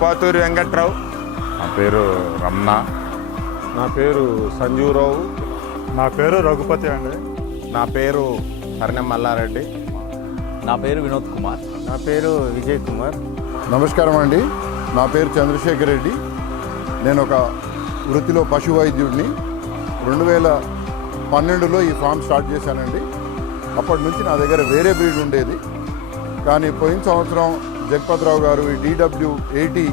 పోతూరి వెంకట్రావు. నా పేరు రమణ. నా పేరు సంజీవరావు. నా పేరు రఘుపతి అండి. నా పేరు హరణం మల్లారెడ్డి. నా పేరు వినోద్ కుమార్. నా పేరు విజయ్ కుమార్. నమస్కారం అండి. నా పేరు చంద్రశేఖర్ రెడ్డి. నేను ఒక వృత్తిలో పశు వైద్యుడిని. 2012లో ఈ ఫామ్ స్టార్ట్ చేశానండి. అప్పటి నుంచి నా దగ్గర వేరే బ్రీడ్ ఉండేది. కానీ పోయిన సంవత్సరం జగపతిరావు గారు ఈ DW80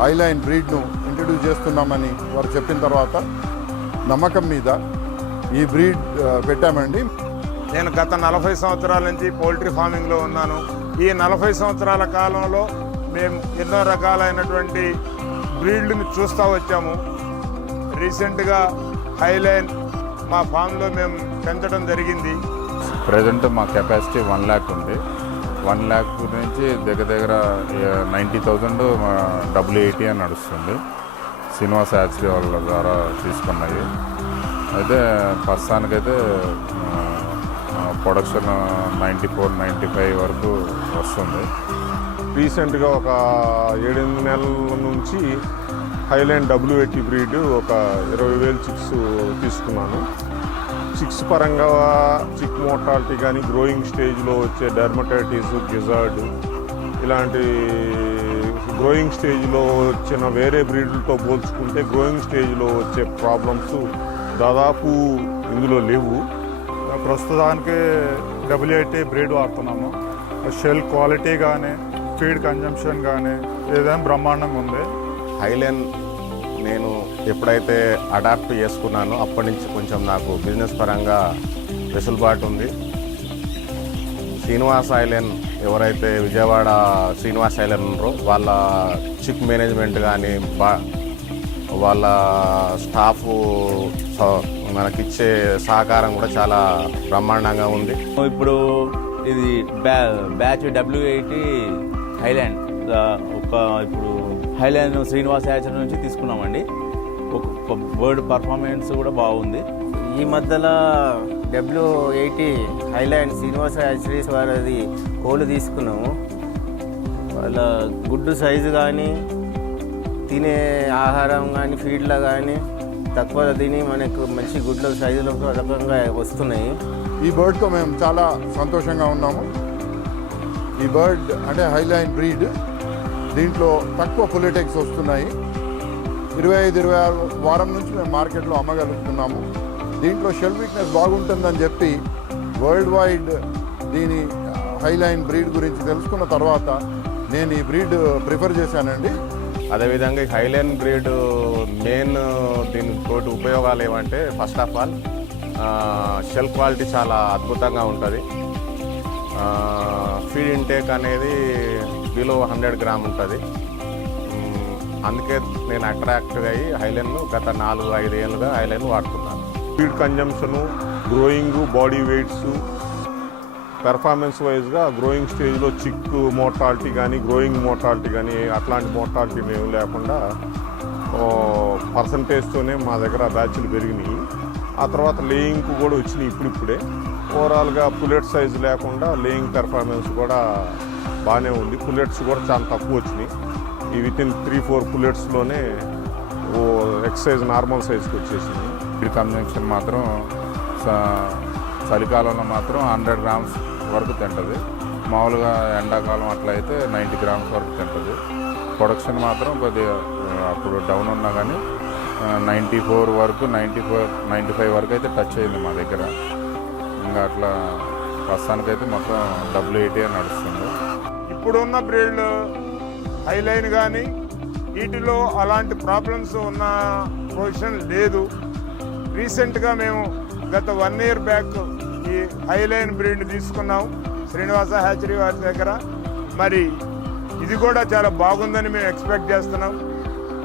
హైలైన్ బ్రీడ్ను ఇంట్రడ్యూస్ చేస్తున్నామని వారు చెప్పిన తర్వాత నమ్మకం మీద ఈ బ్రీడ్ పెట్టామండి. నేను గత 40 సంవత్సరాల నుంచి పౌల్ట్రీ ఫార్మింగ్లో ఉన్నాను. ఈ 40 సంవత్సరాల కాలంలో మేము ఎన్నో రకాలైనటువంటి బ్రీడ్లను చూస్తూ వచ్చాము. రీసెంట్గా హైలైన్ మా ఫామ్లో మేము పెంచడం జరిగింది. ప్రజెంట్ మా కెపాసిటీ 1 lakh ఉంది. 1 lakh నుంచి దగ్గర 90,000 W80 అని నడుస్తుంది. శ్రీనివాస యాక్చువల్లీ వాళ్ళ ద్వారా తీసుకున్నాయి. అయితే ప్రస్తుతానికైతే ప్రొడక్షన్ 94-95 వరకు వస్తుంది. రీసెంట్గా ఒక 7-8 నెలల నుంచి హైలైన్ W80 బ్రీడ్ ఒక 20,000 చిక్స్ తీసుకున్నాను. చిక్స్ పరంగా చిక్ మోర్టాలిటీ కానీ, గ్రోయింగ్ స్టేజ్లో వచ్చే డెర్మటైటిస్, గిజార్డ్ ఇలాంటి గ్రోయింగ్ స్టేజ్లో వచ్చిన వేరే బ్రీడ్లతో పోల్చుకుంటే గ్రోయింగ్ స్టేజ్లో వచ్చే ప్రాబ్లమ్స్ దాదాపు ఇందులో లేవు. ప్రస్తుతానికి W80 బ్రీడ్ వాడుతున్నాము. షెల్ క్వాలిటీ కానీ, ఫీడ్ కన్జంప్షన్ కానీ ఏదైనా బ్రహ్మాండంగా ఉంది. హైలైన్ నేను ఎప్పుడైతే అడాప్ట్ చేసుకున్నానో అప్పటి నుంచి కొంచెం నాకు బిజినెస్ పరంగా వెసులుబాటు ఉంది. శ్రీనివాస్ ఐలెన్ ఎవరైతే విజయవాడ శ్రీనివాస్ ఐలెన్ ఉన్నారో వాళ్ళ చిక్ మేనేజ్మెంట్ కానీ వాళ్ళ స్టాఫ్ మనకిచ్చే సహకారం కూడా చాలా బ్రహ్మాండంగా ఉంది. ఇప్పుడు ఇది బ్యాచ్ W80 హైలాండ్ ఇప్పుడు హైలాండ్ శ్రీనివాస యాచర్ నుంచి తీసుకున్నామండి. ఒక బర్డ్ పర్ఫార్మెన్స్ కూడా బాగుంది. ఈ మధ్యలో W80 హైలాండ్ శ్రీనివాస యాచరీస్ వారిది కోళ్ళు తీసుకున్నాము. వాళ్ళ గుడ్డు సైజు కానీ, తినే ఆహారం కానీ, ఫీడ్లో కానీ తక్కువ తిని మనకు మంచి గుడ్ల సైజులో రకంగా వస్తున్నాయి. ఈ బర్డ్తో మేము చాలా సంతోషంగా ఉన్నాము. ఈ బర్డ్ అంటే హైలైన్ బ్రీడ్. దీంట్లో తక్కువ పుల్లెట్ ఎగ్స్ వస్తున్నాయి. 25-26 వారం నుంచి మేము మార్కెట్లో అమ్మగలుగుతున్నాము. దీంట్లో షెల్ వీక్నెస్ బాగుంటుందని చెప్పి వరల్డ్ వైడ్ దీని హైలైన్ బ్రీడ్ గురించి తెలుసుకున్న తర్వాత నేను ఈ బ్రీడ్ ప్రిఫర్ చేశానండి. అదేవిధంగా ఈ హైలైన్ బ్రీడ్ మెయిన్ దీనితోటి ఉపయోగాలు ఏమంటే first of all shell quality చాలా అద్భుతంగా ఉంటుంది. ఫీడ్ ఇంటేక్ అనేది బిలో 100 గ్రామ్ ఉంటుంది. అందుకే నేను అట్రాక్ట్గా అయ్యి హైలైన్ను గత 4-5 ఏళ్ళుగా హైలైన్ వాడుతున్నాను. Feed consumption, growing, body weights, performance వైజ్గా గ్రోయింగ్ స్టేజ్లో చిక్ మోర్టాలిటీ కానీ, గ్రోయింగ్ మోర్టాలిటీ కానీ అట్లాంటి మోర్టాలిటీ మేము లేకుండా పర్సంటేజ్తోనే మా దగ్గర బ్యాచ్లు పెరిగినాయి. ఆ తర్వాత లేయింగ్కు కూడా వచ్చినాయి ఇప్పుడిప్పుడే. ఓవరాల్గా పుల్లెట్ సైజు లేకుండా లేయింగ్ పెర్ఫార్మెన్స్ కూడా బాగానే ఉంది. పుల్లెట్స్ కూడా చాలా తక్కువ వచ్చినాయి. ఈ వితిన్ 3-4 పుల్లెట్స్లోనే ఎక్సైజ్ నార్మల్ సైజ్కి వచ్చేసింది. ఫీడ్ కన్జంప్షన్ మాత్రం చలికాలంలో మాత్రం 100 grams వరకు తింటుంది. మామూలుగా ఎండాకాలం అట్లయితే 90 grams వరకు తింటుంది. ప్రొడక్షన్ మాత్రం కొద్దిగా అప్పుడు డౌన్ ఉన్నా కానీ 94 వరకు 95 వరకు అయితే టచ్ అయింది మా దగ్గర. ఇంకా అట్లా ప్రస్తుతానికైతే మొత్తం W80 నడుస్తుంది. ఇప్పుడున్న బ్రీడ్లు హైలైన్ కానీ వీటిలో అలాంటి ప్రాబ్లమ్స్ ఉన్న పొజిషన్ లేదు. రీసెంట్గా మేము గత 1 year బ్యాక్ ఈ హైలైన్ బ్రీడ్ తీసుకున్నాం శ్రీనివాస హ్యాచరీ వారి దగ్గర. మరి ఇది కూడా చాలా బాగుందని మేము ఎక్స్పెక్ట్ చేస్తున్నాం.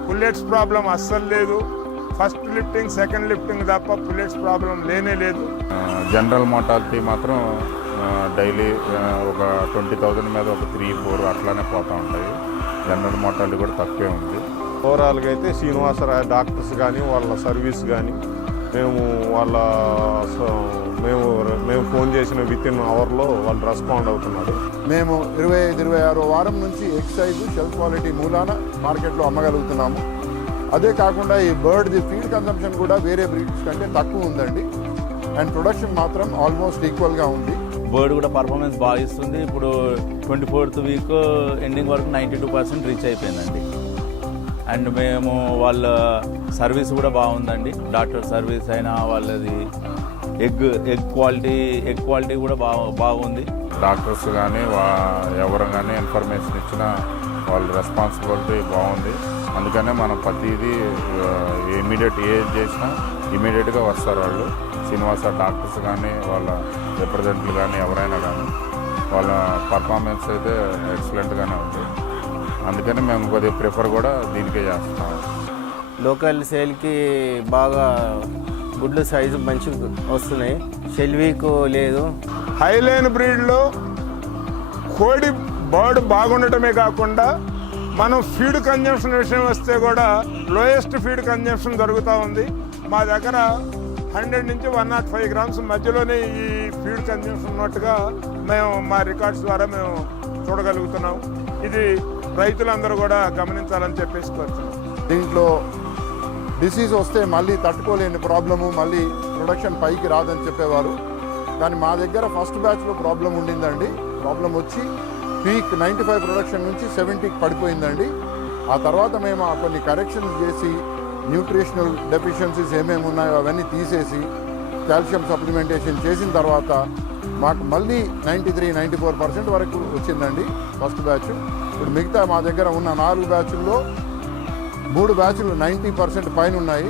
పుల్లెట్స్ ప్రాబ్లం అస్సలు లేదు. ఫస్ట్ లిఫ్టింగ్, సెకండ్ లిఫ్టింగ్ తప్ప పుల్లెట్స్ ప్రాబ్లం లేనే లేదు. జనరల్ మోర్టాలిటీ మాత్రం డైలీ ఒక 20,000 మీద ఒక 3-4 అట్లానే పోతూ ఉంటాయి. జనరల్ మోర్టాలిటీ కూడా తక్కువే ఉంది. ఓవరాల్గా అయితే శ్రీనివాసరావు డాక్టర్స్ కానీ, వాళ్ళ సర్వీస్ కానీ మేము వాళ్ళ మేము ఫోన్ చేసిన విత్ ఇన్ అవర్లో వాళ్ళు రెస్పాండ్ అవుతున్నారు. మేము 25-26 వారం నుంచి ఎగ్ సైజు షెల్ క్వాలిటీ మూలాన మార్కెట్లో అమ్మగలుగుతున్నాము. అదే కాకుండా ఈ బర్డ్ది ఫీడ్ కన్సంప్షన్ కూడా వేరే బ్రీడ్స్ కంటే తక్కువ ఉందండి. అండ్ ప్రొడక్షన్ మాత్రం ఆల్మోస్ట్ ఈక్వల్గా ఉంది. బర్డ్ కూడా పర్ఫార్మెన్స్ బాగా ఇస్తుంది. ఇప్పుడు 24th వీక్ ఎండింగ్ వరకు 92% రీచ్ అయిపోయిందండి. అండ్ మేము వాళ్ళ సర్వీస్ కూడా బాగుందండి. డాక్టర్ సర్వీస్ అయినా వాళ్ళది ఎగ్ క్వాలిటీ కూడా బాగుంది. డాక్టర్స్ కానీ ఎవరు కానీ ఇన్ఫర్మేషన్ ఇచ్చినా వాళ్ళ రెస్పాన్సిబిలిటీ బాగుంది. అందుకనే మనం ప్రతిదీ ఇమీడియట్ ఏజ్ చేసినా ఇమీడియట్గా వస్తారు వాళ్ళు. శ్రీనివాస డాక్టర్స్ కానీ వాళ్ళ రిప్రజెంటేటివ్ కానీ ఎవరైనా కానీ వాళ్ళ పర్ఫార్మెన్స్ అయితే ఎక్సలెంట్గానే ఉంది. అందుకని మేము కొద్దిగా ప్రిఫర్ కూడా దీనికే చేస్తాం. లోకల్ సేల్కి బాగా గుడ్లు సైజు మంచిగా వస్తున్నాయి. షెల్ వీక్ లేదు. హైలైన్ బ్రీడ్లో కోడి బర్డ్ బాగుండటమే కాకుండా మనం ఫీడ్ కన్జంప్షన్ విషయం వస్తే కూడా లోయెస్ట్ ఫీడ్ కన్జంప్షన్ జరుగుతూ ఉంది. మా దగ్గర 100 నుంచి 105 గ్రామ్స్ మధ్యలోనే ఈ ఫీడ్ కన్జంప్షన్ ఉన్నట్టుగా మేము మా రికార్డ్స్ ద్వారా మేము చూడగలుగుతున్నాం. ఇది రైతులందరూ కూడా గమనించాలని చెప్పేసి కోరుతున్నాం. దీంట్లో డిసీజ్ వస్తే మళ్ళీ తట్టుకోలేని ప్రాబ్లము, మళ్ళీ ప్రొడక్షన్ పైకి రాదని చెప్పేవారు. కానీ మా దగ్గర ఫస్ట్ బ్యాచ్లో ప్రాబ్లం ఉండిందండి. ప్రాబ్లం వచ్చి పీక్ 95 ప్రొడక్షన్ నుంచి 70కి పడిపోయిందండి. ఆ తర్వాత మేము కొన్ని కరెక్షన్స్ చేసి న్యూట్రిషనల్ డెఫిషియన్సీస్ ఏమేమి ఉన్నాయో అవన్నీ తీసేసి కాల్షియం సప్లిమెంటేషన్ చేసిన తర్వాత మాకు మళ్ళీ 93-94% వరకు వచ్చిందండి ఫస్ట్ బ్యాచ్. ఇప్పుడు మిగతా మా దగ్గర ఉన్న 4 బ్యాచుల్లో 3 బ్యాచ్లు 90% పైన ఉన్నాయి.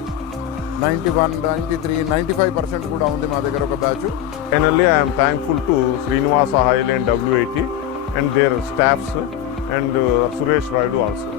91, 93, 95% కూడా ఉంది మా దగ్గర ఒక batch. Finally, I am thankful to Srinivasa Highland W80 and their staffs and Suresh Raidu also.